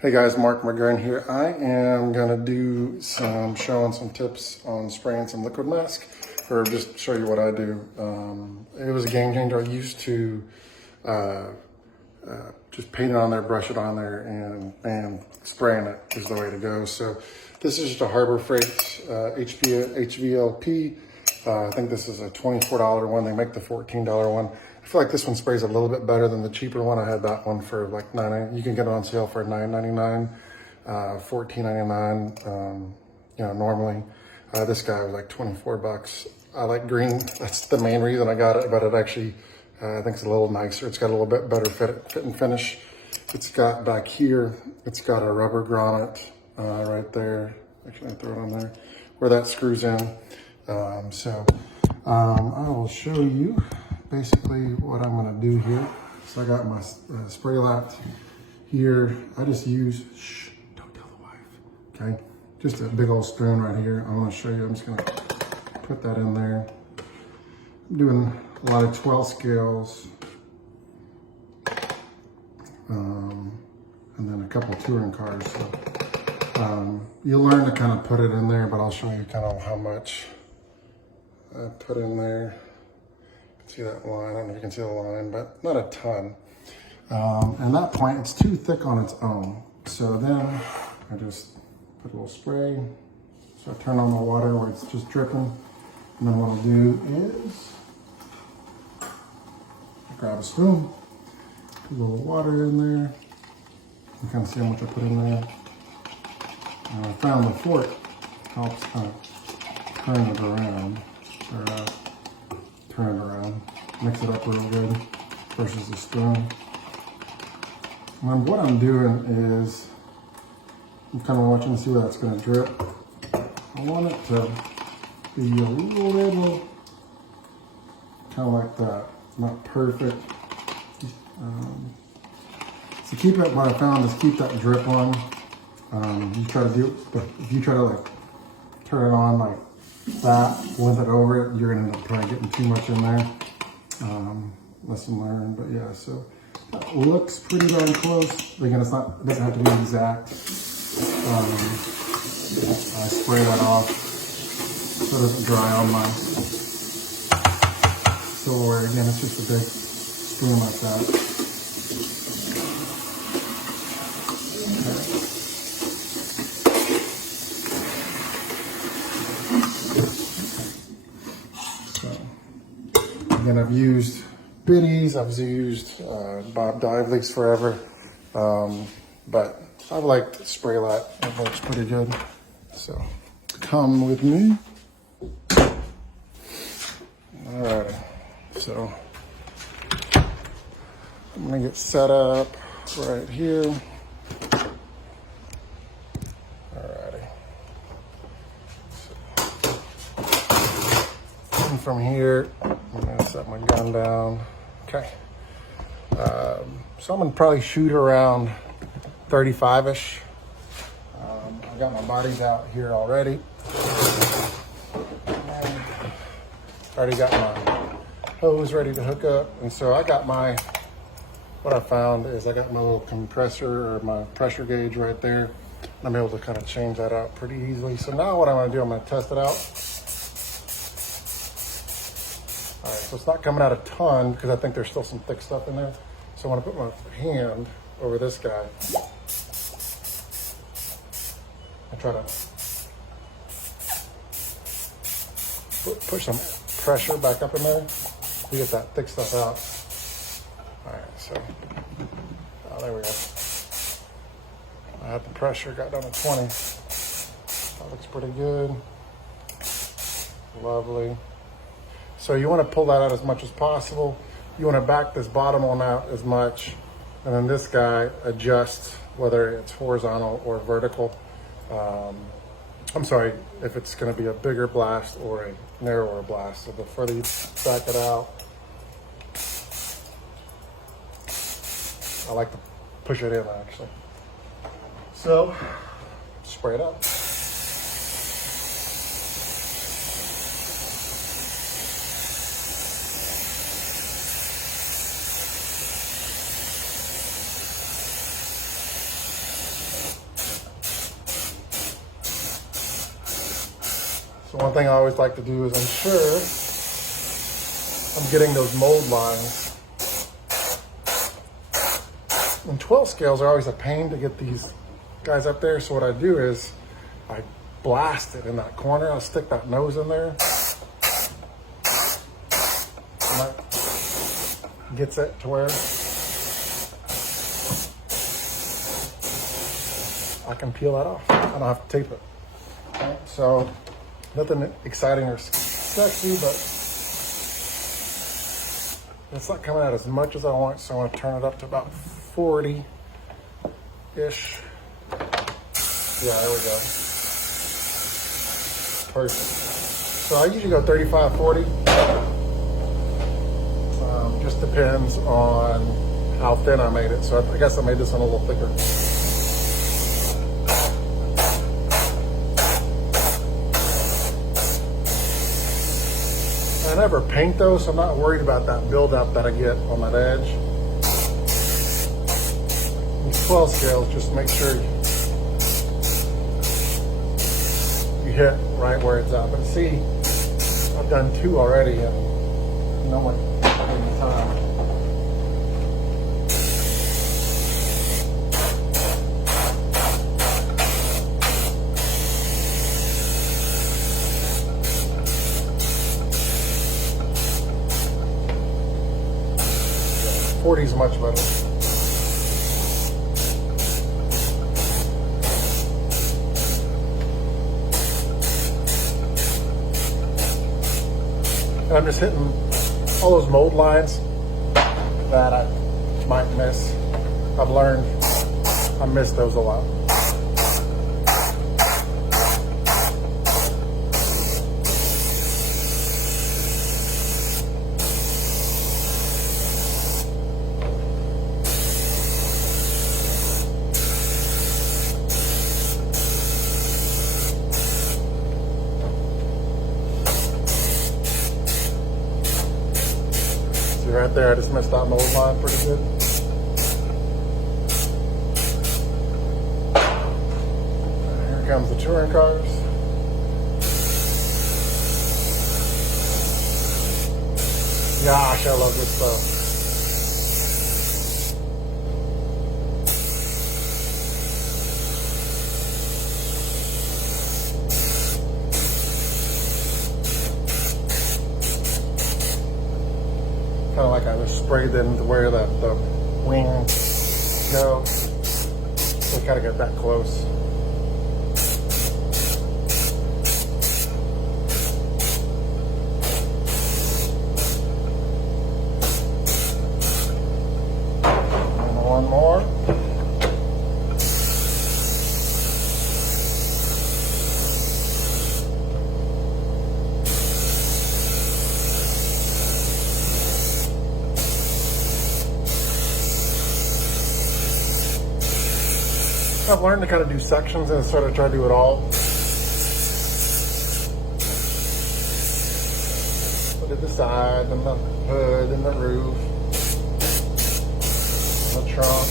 Hey guys, Mark McGurn here. I am gonna do showing some tips on spraying some liquid mask, or just show you what I do. It was a game changer. I used to just paint it on there, brush it on there, and bam, spraying it is the way to go. So this is just a Harbor Freight HVLP. I think this is a $24 one. They make the $14 one. I feel like this one sprays a little bit better than the cheaper one. I had that one for like $9. You can get it on sale for $9.99, $14.99. Normally this guy was like 24 bucks. I like green. That's the main reason I got it, but it actually I think it's a little nicer. It's got a little bit better fit and finish. It's got back here, it's got a rubber grommet right there. Actually, I throw it on there where that screws in. I will show you basically what I'm gonna do here. So I got my spray lat here. I just use, shh, don't tell the wife, okay? Just a big old spoon right here. I wanna show you, I'm just gonna put that in there. I'm doing a lot of 12 scales. And then a couple touring cars. So you'll learn to kind of put it in there, but I'll show you kind of how much I put in there. You can see that line, I don't know if you can see the line, but not a ton. And at that point, it's too thick on its own. So then I just put a little spray. So I turn on the water where it's just dripping. And then what I'll do is grab a spoon, put a little water in there. You kind of see how much I put in there. And I found the fork helps kind of turn it around, or turn it around, mix it up real good versus the spoon. And what I'm doing is, I'm kind of watching to see where that's going to drip. I want it to be a little, kind of like that. Not perfect. So keep it, what I found is keep that drip on. You try to do, but if you try to like turn it on like that, with it over it, you're gonna end up probably getting too much in there. Lesson learned, but yeah, so that looks pretty darn close. Again, it doesn't have to be exact. I spray that off so it doesn't dry on my silverware. Again, it's just a big spoon like that. Again, I've used Biddies, I've used Bob Dively's forever, but I've liked Spraylat. It works pretty good. So come with me. Alright, so I'm gonna get set up right here. Alrighty. And from here, I'm gonna set my gun down. Okay. So I'm gonna probably shoot around 35-ish. I got my bodies out here already. Already got my hose ready to hook up. And so I got what I found is I got my little compressor or my pressure gauge right there. I'm able to kind of change that out pretty easily. So now what I'm gonna do, I'm gonna test it out. All right, so it's not coming out a ton because I think there's still some thick stuff in there. So I want to put my hand over this guy. I try to push some pressure back up in there to get that thick stuff out. All right, so there we go. I had the pressure, got down to 20. That looks pretty good. Lovely. So you want to pull that out as much as possible. You want to back this bottom one out as much. And then this guy adjusts whether it's horizontal or vertical. I'm sorry, if it's going to be a bigger blast or a narrower blast. So the further you back it out, I like to push it in actually. So, spray it up. So one thing I always like to do is ensure I'm getting those mold lines. And 12 scales are always a pain to get these guys up there. So what I do is I blast it in that corner. I'll stick that nose in there. And that gets it to where I can peel that off. I don't have to tape it. Okay, so nothing exciting or sexy, but it's not coming out as much as I want, so I want to turn it up to about 40-ish. Yeah, there we go. Perfect. So I usually go 35, 40. Just depends on how thin I made it. So I guess I made this one a little thicker. I never paint those, so I'm not worried about that buildup that I get on that edge. These 12 scales, just make sure you hit right where it's at. But see, I've done 2 already, and no one any time. Yeah, 40 is much better. And I'm just hitting all those mold lines that I might miss. I've learned I miss those a lot. Right there, I just missed that mold line pretty good. And here comes the touring cars. Gosh, I love this stuff. Kind of like I just sprayed them to where the wings go. So kind of get that close. And one more. I've learned to kind of do sections and sort of try to do it all. Look at the side, and the hood, and the roof, and the trunk.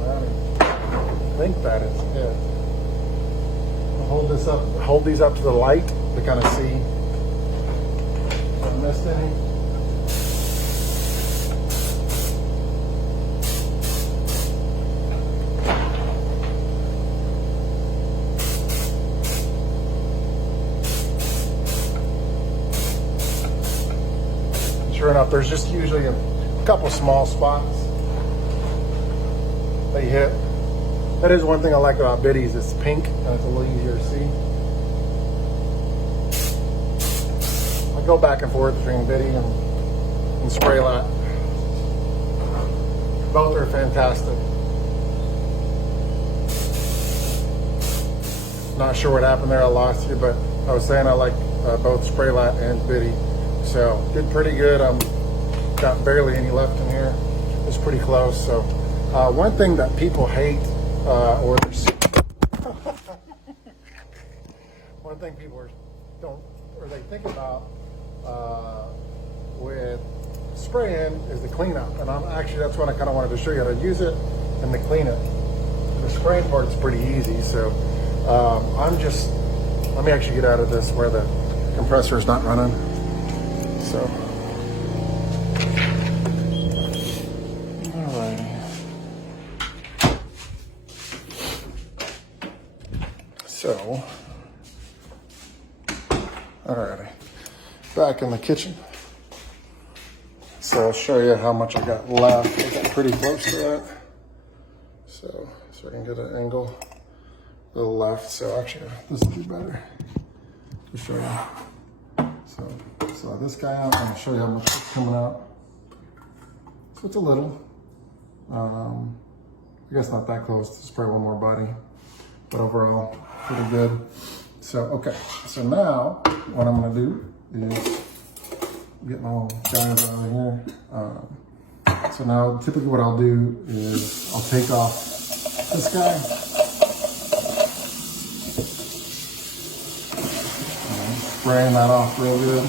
Alrighty. I think that is it. I'll hold these up to the light to kind of see if I missed any. Sure enough, there's just usually a couple small spots that you hit. That is one thing I like about Biddies. It's pink and it's a little easier to see. I go back and forth between Biddy and Spray-Lat. Both are fantastic. Not sure what happened there. I lost you, but I was saying I like both Spray-Lat and Biddy. So did pretty good. Got barely any left in here. It's pretty close. So one thing that people hate, or one thing people they think about with spraying is the cleanup. And that's what I kind of wanted to show you how to use it and to clean it. The spraying part's pretty easy, so let me actually get out of this where the compressor is not running. So, alrighty. So, alrighty. Back in the kitchen. So I'll show you how much I got left. I got pretty close to that. So I can get an angle a little left. So actually, this will be better to show you. So this guy out, I'm gonna show you how much is coming out. So it's a little. I guess not that close to spray one more body, but overall pretty good. So okay, so now what I'm gonna do is get my little guys out of here. So now typically what I'll do is I'll take off this guy. Spraying that off real good.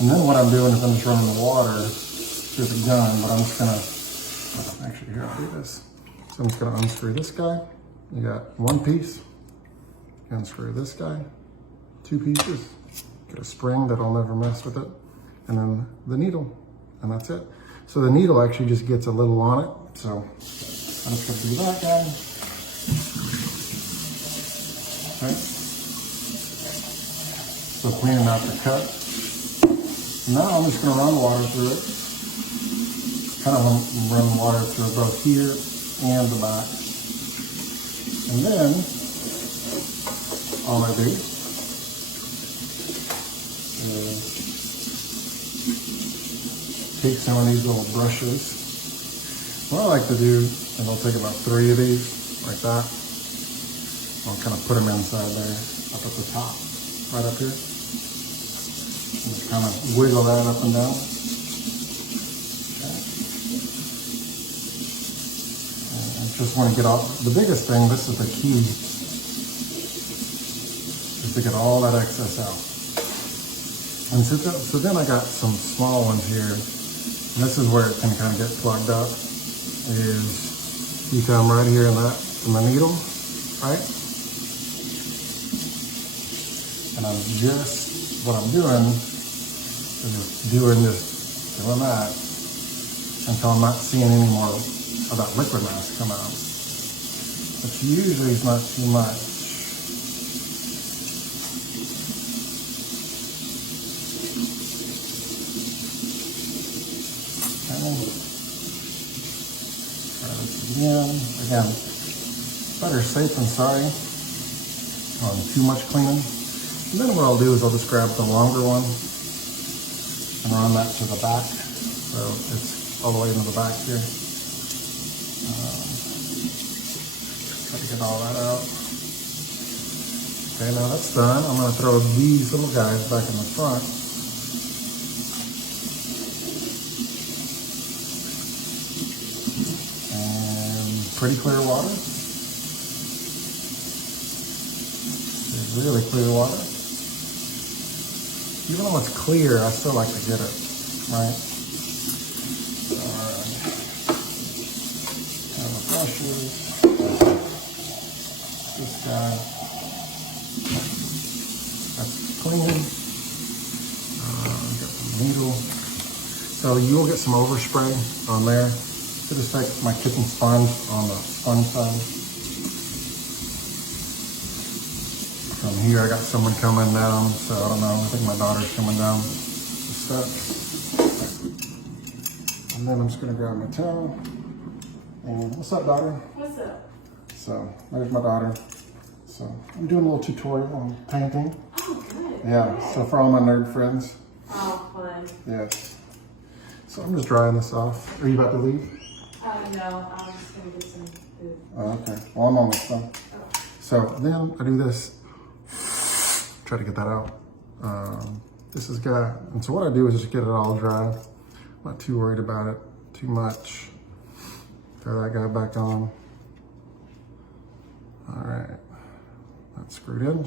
And then what I'm doing is I'm just running the water through the gun, but I'm just gonna, actually here, I'll do this. So I'm just gonna unscrew this guy. You got one piece. Unscrew this guy. 2 pieces. Get a spring that'll never mess with it. And then the needle, and that's it. So the needle actually just gets a little on it. So I'm just gonna do that guy. Okay. So cleaning out the cut. Now I'm just gonna run water through it. Kind of run water through both here and the back. And then all I do is take some of these little brushes. What I like to do is I'll take about 3 of these, like that. I'll kind of put them inside there, up at the top, right up here. And just kind of wiggle that up and down. Okay. And just want to get off, the biggest thing, this is the key, is to get all that excess out. And so then I got some small ones here, and this is where it can kind of get plugged up, is you come right here in the needle, right? And what I'm doing is doing that until I'm not seeing any more of that liquid mass come out. Which usually is not too much. Again, better safe than sorry on too much cleaning. And then what I'll do is I'll just grab the longer one and run that to the back. So it's all the way into the back here. Try to get all that out. Okay, now that's done. I'm going to throw these little guys back in the front. Pretty clear water. Really clear water. Even though it's clear, I still like to get it, right? Alright. Have the brushes. This guy. That's clean. Got the needle. So you will get some overspray on there. So just take my kitchen sponge on the sponge side. From here, I got someone coming down, so I don't know. I think my daughter's coming down the steps. And then I'm just gonna grab my towel. And what's up, daughter? What's up? So there's my daughter. So I'm doing a little tutorial on painting. Oh, good. Yeah. So for all my nerd friends. Oh, fun. Yes. So I'm just drying this off. Are you about to leave? No, I'm just gonna get some food. Oh, okay. Well, I'm almost done. Oh. So then I do this, try to get that out. This is got, and so what I do is just get it all dry. I'm not too worried about it too much. Throw that guy back on. All right, that's screwed in.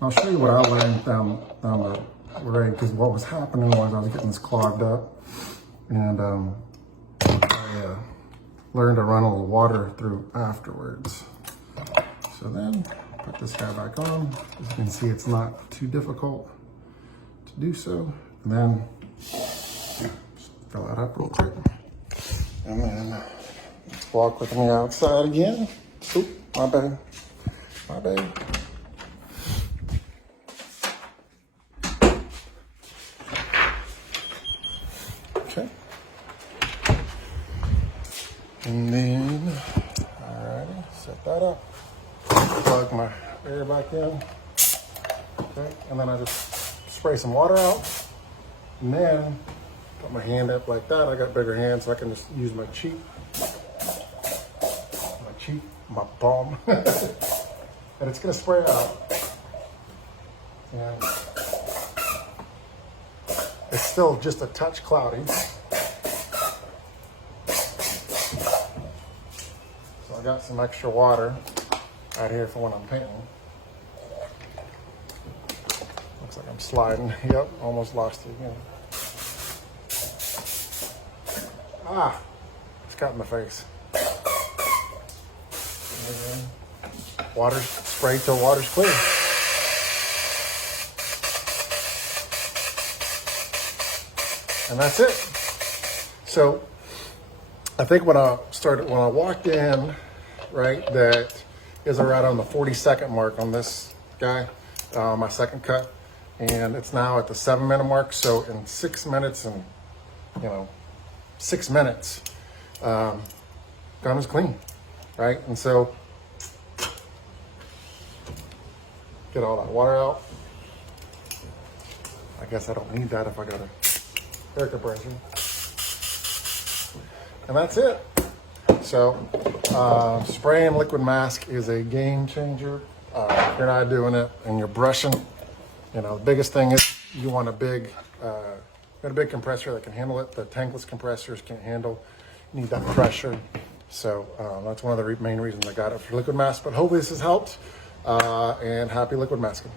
I'll show you what I learned down the road, because what was happening was I was getting this clogged up, and learned to run a little water through afterwards. So then put this guy back on. As you can see, it's not too difficult to do so. And then just fill that up real quick. And then let's walk with me outside again. Oop, my bad. My bad. Okay. And then, alrighty, set that up. Plug my air back in. Okay, and then I just spray some water out. And then put my hand up like that. I got bigger hands, so I can just use my cheek. My palm. And it's gonna spray out. And it's still just a touch cloudy. So I got some extra water out here for when I'm painting. Looks like I'm sliding. Yep, almost lost it again. Ah, it's cut in the face. Water, spray till water's clear. And that's it. So I think when I walked in, right, that is right on the 40-second mark on this guy, my second cut, and it's now at the 7-minute mark. So in 6 minutes and 6 minutes, gun is clean, right? And so get all that water out. I guess I don't need that if I got a air compressor. And that's it. So spraying liquid mask is a game changer. If you're not doing it and you're brushing, the biggest thing is you want a big compressor that can handle it. The tankless compressors can't handle. You need that pressure. So that's one of the main reasons I got it for liquid mask. But hopefully this has helped. And happy liquid masking.